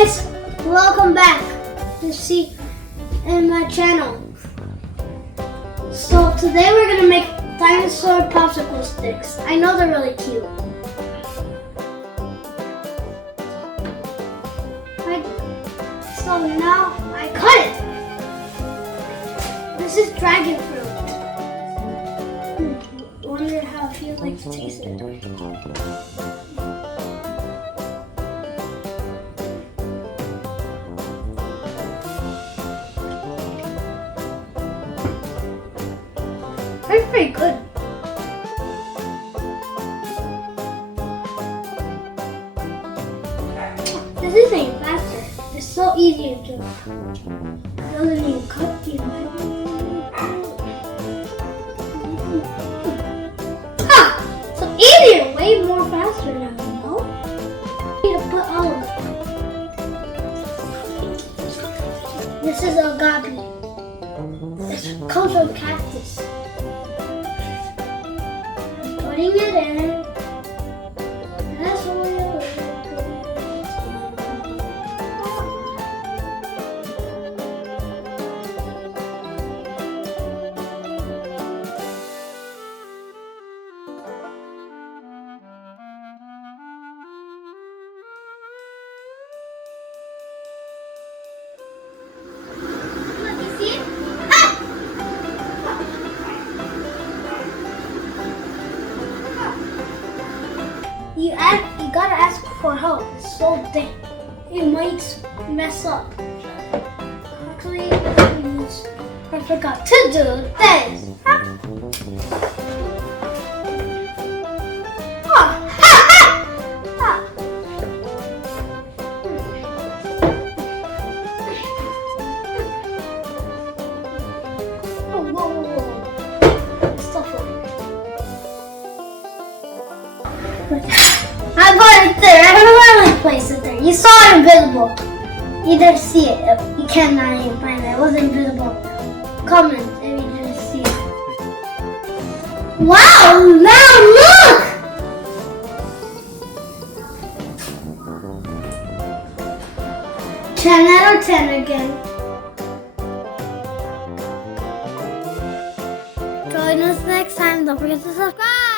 guys, welcome back to see in my channel. So today we're gonna make dinosaur popsicle sticks. I know they're really cute. So now I cut it. This is dragon fruit. Wonder how it feels like to taste it. That's pretty good. This isn't faster. It's so easy to do. It doesn't even cut you. Ha! So easier, way more faster now, you know? I need to put all of it. This is agave. This comes from cactus. Putting it in. That's all we do. Let me see it. You gotta ask for help. It's so thick. It might mess up. Actually, I forgot to do this. Oh, whoa, whoa, whoa. Stop it. I put it there. I don't know where I place it there. You saw it invisible. You didn't see it. You cannot even find it. It was invisible. Comment if you didn't see it. Wow! Now look! 10 out of 10 again. Join us next time. Don't forget to subscribe.